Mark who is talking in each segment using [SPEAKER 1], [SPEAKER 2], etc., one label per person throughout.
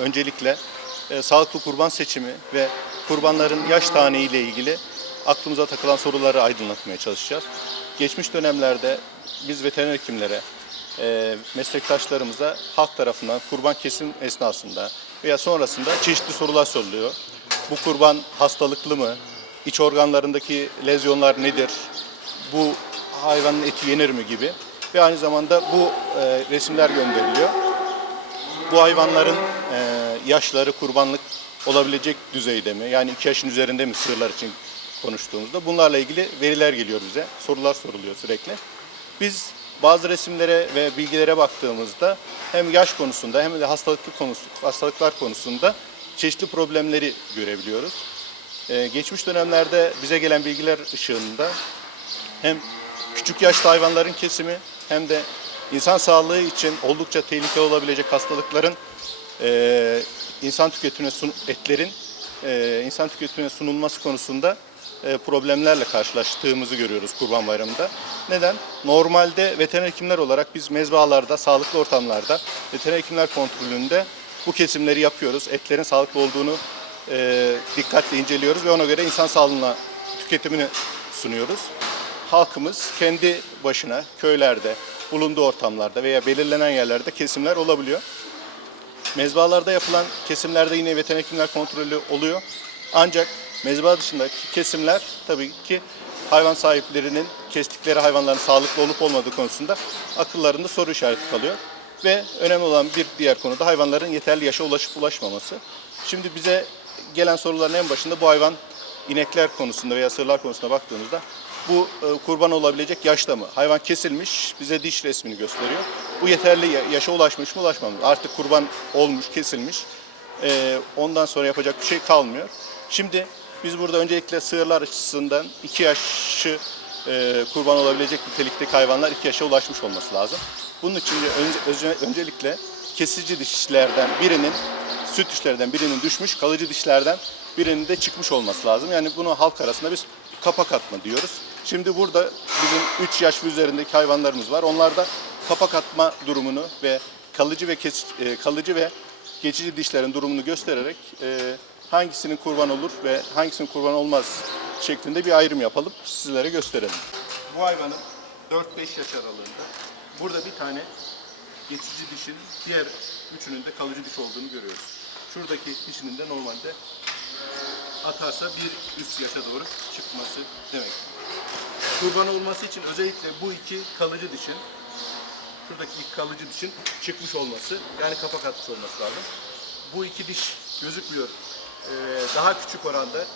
[SPEAKER 1] öncelikle e, sağlıklı kurban seçimi ve kurbanların yaş tane ile ilgili aklımıza takılan soruları aydınlatmaya çalışacağız. Geçmiş dönemlerde biz veteriner hekimlere, e, meslektaşlarımıza halk tarafından kurban kesim esnasında veya sonrasında çeşitli sorular soruluyor. Bu kurban hastalıklı mı? İç organlarındaki lezyonlar nedir? Bu hayvanın eti yenir mi gibi ve aynı zamanda bu e, resimler gönderiliyor. Bu hayvanların e, yaşları kurbanlık olabilecek düzeyde mi? Yani iki yaşın üzerinde mi sığırlar için konuştuğumuzda bunlarla ilgili veriler geliyor bize. Sorular soruluyor sürekli. Biz bazı resimlere ve bilgilere baktığımızda hem yaş konusunda hem de hastalıklı konusu, hastalıklar konusunda çeşitli problemleri görebiliyoruz. Ee, geçmiş dönemlerde bize gelen bilgiler ışığında hem küçük yaşta hayvanların kesimi hem de insan sağlığı için oldukça tehlikeli olabilecek hastalıkların e, insan tüketimine sun, etlerin e, insan tüketimine sunulması konusunda e, problemlerle karşılaştığımızı görüyoruz Kurban Bayramı'nda. Neden? Normalde veteriner hekimler olarak biz mezbahalarda, sağlıklı ortamlarda veteriner hekimler kontrolünde bu kesimleri yapıyoruz. Etlerin sağlıklı olduğunu e, dikkatle inceliyoruz ve ona göre insan sağlığına tüketimini sunuyoruz. Halkımız kendi başına köylerde, bulunduğu ortamlarda veya belirlenen yerlerde kesimler olabiliyor. Mezbahalarda yapılan kesimlerde yine veteriner kontrolü oluyor. Ancak mezbaha dışındaki kesimler tabii ki hayvan sahiplerinin kestikleri hayvanların sağlıklı olup olmadığı konusunda akıllarında soru işareti kalıyor. Ve önemli olan bir diğer konu da hayvanların yeterli yaşa ulaşıp ulaşmaması. Şimdi bize gelen soruların en başında bu hayvan inekler konusunda veya sığırlar konusunda baktığımızda bu e, kurban olabilecek yaşta mı? Hayvan kesilmiş, bize diş resmini gösteriyor. Bu yeterli ya- yaşa ulaşmış mı, ulaşmamış mı? Artık kurban olmuş, kesilmiş. E, ondan sonra yapacak bir şey kalmıyor. Şimdi biz burada öncelikle sığırlar açısından 2 yaşı e, kurban olabilecek nitelikteki hayvanlar 2 yaşa ulaşmış olması lazım. Bunun için de önce- öncelikle kesici dişlerden birinin, süt dişlerden birinin düşmüş, kalıcı dişlerden birinin de çıkmış olması lazım. Yani bunu halk arasında biz kapak atma diyoruz. Şimdi burada bizim 3 yaş ve üzerindeki hayvanlarımız var. Onlarda kapak atma durumunu ve kalıcı ve kes, e, kalıcı ve geçici dişlerin durumunu göstererek e, hangisinin kurban olur ve hangisinin kurban olmaz şeklinde bir ayrım yapalım, sizlere gösterelim. Bu hayvanın 4-5 yaş aralığında burada bir tane geçici dişin diğer üçünün de kalıcı diş olduğunu görüyoruz. Şuradaki dişinin de normalde atarsa bir üst yaşa doğru çıkması demek. Kurban olması için özellikle bu iki kalıcı dişin şuradaki iki kalıcı dişin çıkmış olması yani kapak atmış olması lazım. Bu iki diş gözükmüyor. Ee, daha küçük oranda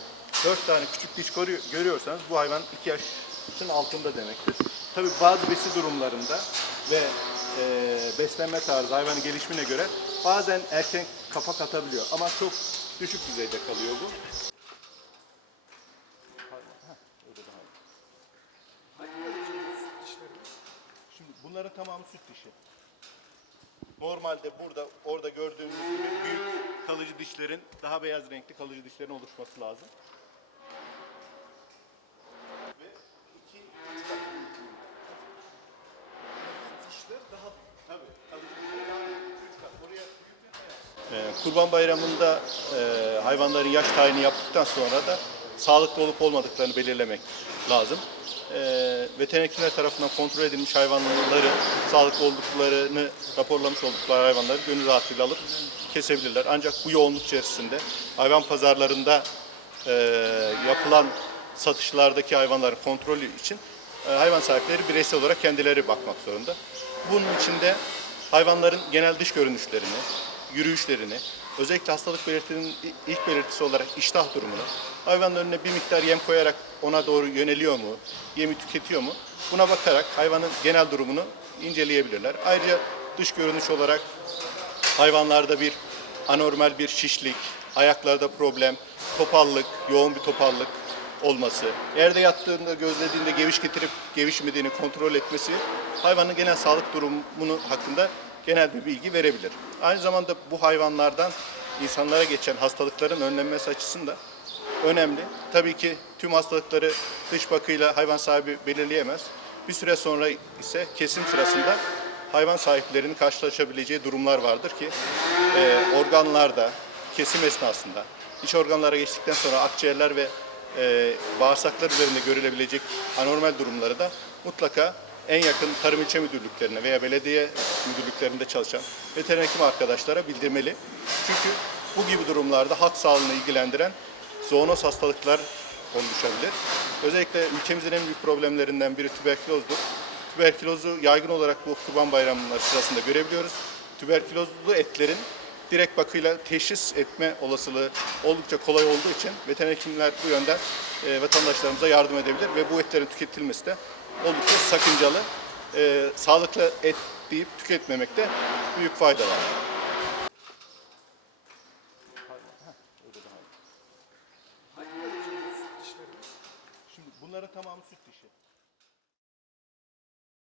[SPEAKER 1] dört tane küçük diş görü- görüyorsanız bu hayvan iki yaşın altında demektir. Tabii bazı besi durumlarında ve e, beslenme tarzı hayvanın gelişimine göre bazen erken kapak atabiliyor ama çok düşük düzeyde kalıyor bu. Şimdi bunların tamamı süt dişi. Normalde burada orada gördüğümüz gibi büyük kalıcı dişlerin daha beyaz renkli kalıcı dişlerin oluşması lazım. Kurban Bayramı'nda e, hayvanların yaş tayini yaptıktan sonra da sağlıklı olup olmadıklarını belirlemek lazım. E, veteriner hekimler tarafından kontrol edilmiş hayvanları, sağlıklı olduklarını raporlamış oldukları hayvanları gönül rahatlığıyla alıp kesebilirler. Ancak bu yoğunluk içerisinde hayvan pazarlarında e, yapılan satışlardaki hayvanların kontrolü için e, hayvan sahipleri bireysel olarak kendileri bakmak zorunda. Bunun içinde hayvanların genel dış görünüşlerini, yürüyüşlerini, özellikle hastalık belirtisinin ilk belirtisi olarak iştah durumunu, hayvanın önüne bir miktar yem koyarak ona doğru yöneliyor mu, yemi tüketiyor mu, buna bakarak hayvanın genel durumunu inceleyebilirler. Ayrıca dış görünüş olarak hayvanlarda bir anormal bir şişlik, ayaklarda problem, topallık, yoğun bir topallık olması, yerde yattığında gözlediğinde geviş getirip gevişmediğini kontrol etmesi hayvanın genel sağlık durumunu hakkında genel bir bilgi verebilir. Aynı zamanda bu hayvanlardan insanlara geçen hastalıkların önlenmesi açısından önemli. Tabii ki tüm hastalıkları dış bakıyla hayvan sahibi belirleyemez. Bir süre sonra ise kesim sırasında hayvan sahiplerinin karşılaşabileceği durumlar vardır ki e, organlarda, kesim esnasında, iç organlara geçtikten sonra akciğerler ve e, bağırsaklar üzerinde görülebilecek anormal durumları da mutlaka en yakın tarım ilçe müdürlüklerine veya belediye müdürlüklerinde çalışan veteriner hekim arkadaşlara bildirmeli. Çünkü bu gibi durumlarda halk sağlığını ilgilendiren zoonoz hastalıklar oluşabilir. Özellikle ülkemizin en büyük problemlerinden biri tüberkülozdur. Tüberkülozu yaygın olarak bu kurban bayramları sırasında görebiliyoruz. Tüberkülozlu etlerin direkt bakıyla teşhis etme olasılığı oldukça kolay olduğu için veteriner hekimler bu yönden e, vatandaşlarımıza yardım edebilir ve bu etlerin tüketilmesi de oldukça sakıncalı. E, sağlıklı et deyip tüketmemekte büyük fayda var.